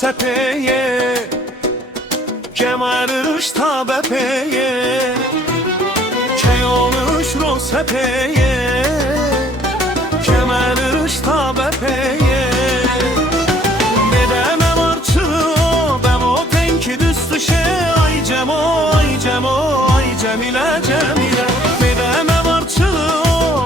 sepeye, kemerış ta bepeye, keyonuş ro sepeye, kemerış ta bepeye. Bedeme marçı bemo tenki düstü şey, ay cemo, ay cemo, ay cemile cemile. Bedeme marçı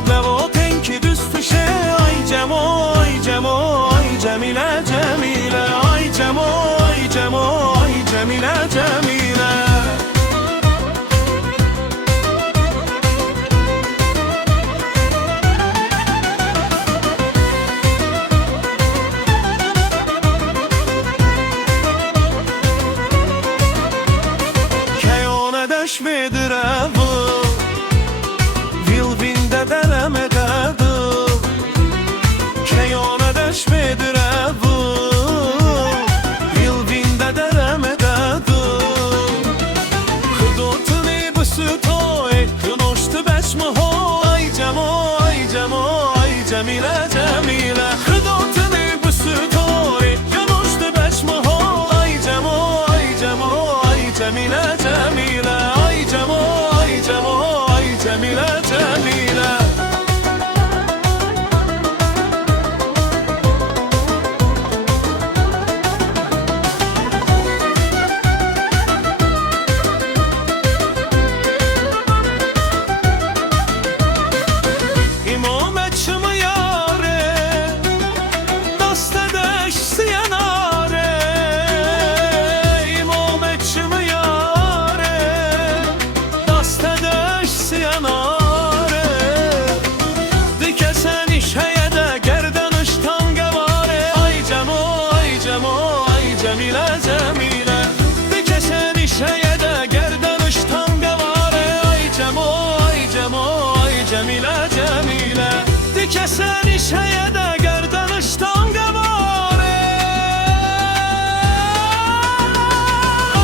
bemo tenki düstü şey, ay cemo, ay cemo, ay cemile cemile. Ay cemo, ay cemo, ay cemile cemile. Deşmedir evi, vilvinde deremededir. Keyone deşmedir evi, vilvinde deremededir. Hıdotuni büsüto ettin oştu beşmiho, ay cemo, ay cemo, ay cemile cemile. Hıdotuni büsüto ettin oştu beşmiho, ay cemo, ay cemo, ay cemile cemile. Ay cemo, ay cemo, ay cemile cemile. İmametçimi yare, dastedeş siyanare. İmametçimi yare, dastedeş siyanare. Dikesen işeye de gerdanıştan gevare. Ay cemo, ay cemo, ay cemile cemile. Dikesen işeye de gerdanıştan gevare. Ay cemo, ay cemo, ay cemile cemile. Dikesen işeye de gerdanıştan gevare.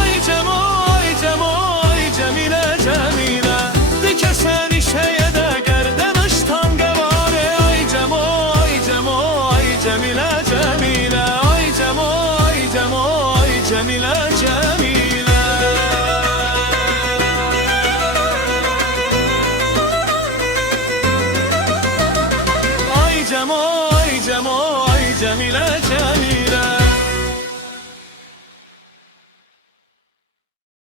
Ay cemo, ay cemo, ay cemile cemile. Dikesen işeye de gerdanıştan gevare. Ay cemo, ay cemo, ay cemile cemile. Ay cemo, ay cemo, ay cemile cemile. Ay cemo, ay cemo, ay cemile cemile.